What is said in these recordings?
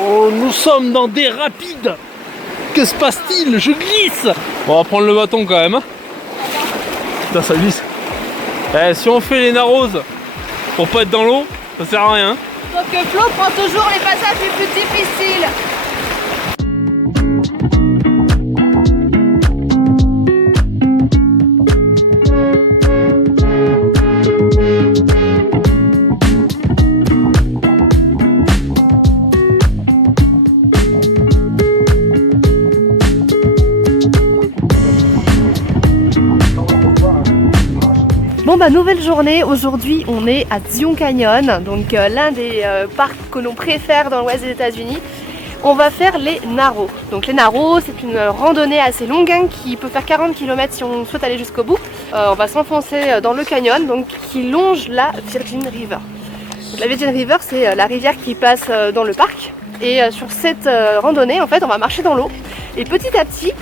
Oh, nous sommes dans des rapides. Que se passe-t-il? Je glisse. Bon, on va prendre le bâton quand même. Putain, ça glisse. Eh, si on fait les narrows pour pas être dans l'eau, ça sert à rien. Sauf que Flo prend toujours les passages les plus difficiles. Bon bah nouvelle journée, aujourd'hui on est à Zion Canyon, donc l'un des parcs que l'on préfère dans l'ouest des États-Unis. On va faire les Narrows. Donc les Narrows, c'est une randonnée assez longue hein, qui peut faire 40 km si on souhaite aller jusqu'au bout. On va s'enfoncer dans le canyon donc, qui longe la Virgin River. Donc, la Virgin River c'est la rivière qui passe dans le parc. Et sur cette randonnée en fait on va marcher dans l'eau et petit à petit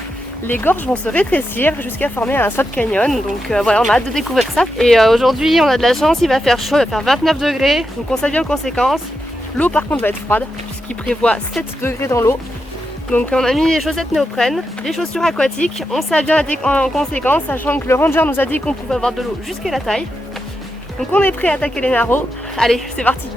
les gorges vont se rétrécir jusqu'à former un salt canyon, donc voilà, on a hâte de découvrir ça. Et aujourd'hui on a de la chance, il va faire chaud, il va faire 29 degrés, donc on s'habille en conséquence. L'eau par contre va être froide, puisqu'il prévoit 7 degrés dans l'eau. Donc on a mis les chaussettes néoprène, les chaussures aquatiques, on s'habille en conséquence, sachant que le ranger nous a dit qu'on pouvait avoir de l'eau jusqu'à la taille. Donc on est prêt à attaquer les Narrows. Allez, c'est parti!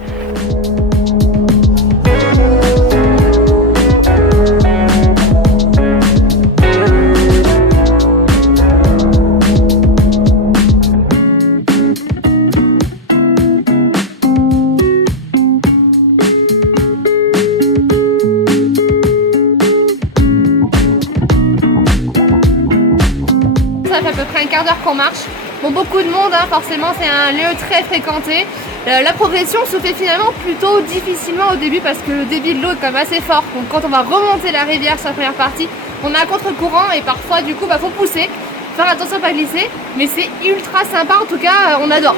Ça fait à peu près un quart d'heure qu'on marche. Bon, beaucoup de monde, hein, forcément c'est un lieu très fréquenté. La progression se fait finalement plutôt difficilement au début parce que le débit de l'eau est quand même assez fort. Donc quand on va remonter la rivière sur la première partie, on a un contre-courant et parfois du coup faut pousser, faire attention à pas glisser. Mais c'est ultra sympa, en tout cas on adore.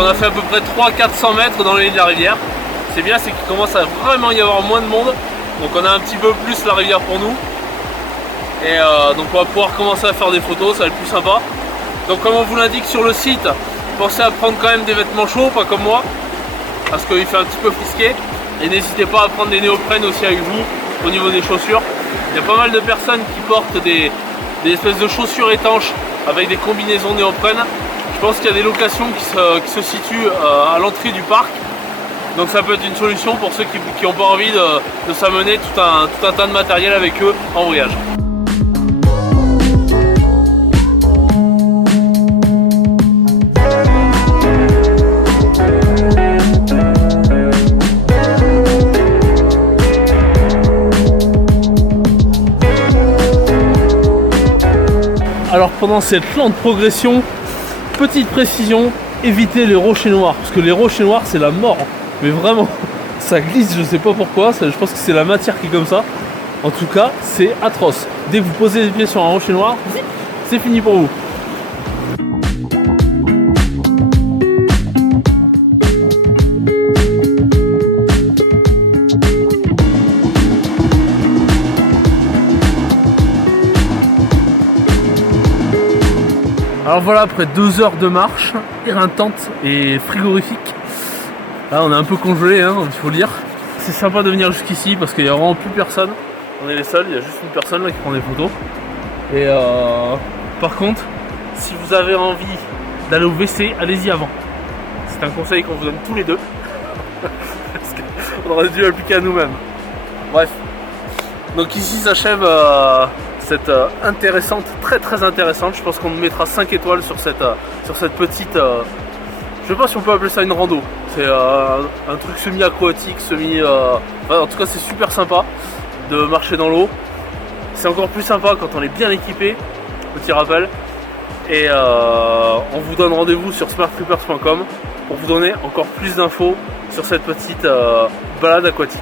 On a fait à peu près 300-400 mètres dans le lit de la rivière. C'est bien, c'est qu'il commence à vraiment y avoir moins de monde. Donc on a un petit peu plus la rivière pour nous. Et donc on va pouvoir commencer à faire des photos, ça va être plus sympa. Donc comme on vous l'indique sur le site, pensez à prendre quand même des vêtements chauds, pas comme moi. Parce qu'il fait un petit peu frisqué. Et n'hésitez pas à prendre des néoprènes aussi avec vous au niveau des chaussures. Il y a pas mal de personnes qui portent des espèces de chaussures étanches avec des combinaisons néoprènes. Je pense qu'il y a des locations qui se situent à l'entrée du parc. Donc ça peut être une solution pour ceux qui n'ont pas envie de s'amener tout un tas de matériel avec eux en voyage. Alors pendant cette lente progression, petite précision, évitez les rochers noirs, parce que les rochers noirs c'est la mort, mais vraiment, ça glisse, je sais pas pourquoi, je pense que c'est la matière qui est comme ça, en tout cas c'est atroce. Dès que vous posez les pieds sur un rocher noir, c'est fini pour vous. Alors voilà, après 2 heures de marche, éreintante et frigorifique. Là on est un peu congelé, hein, il faut le dire. C'est sympa de venir jusqu'ici parce qu'il n'y a vraiment plus personne. On est les seuls, il y a juste une personne là qui prend des photos. Et par contre, si vous avez envie d'aller au WC, allez-y avant. C'est un conseil qu'on vous donne tous les deux. Parce qu'on aurait dû l'appliquer à nous-mêmes. Bref. Donc ici s'achève cette intéressante, très intéressante. Je pense qu'on mettra 5 étoiles sur cette petite... je sais pas si on peut appeler ça une rando. C'est un truc semi-aquatique, en tout cas c'est super sympa de marcher dans l'eau. C'est encore plus sympa quand on est bien équipé, petit rappel. Et on vous donne rendez-vous sur smarttrippers.com pour vous donner encore plus d'infos sur cette petite balade aquatique.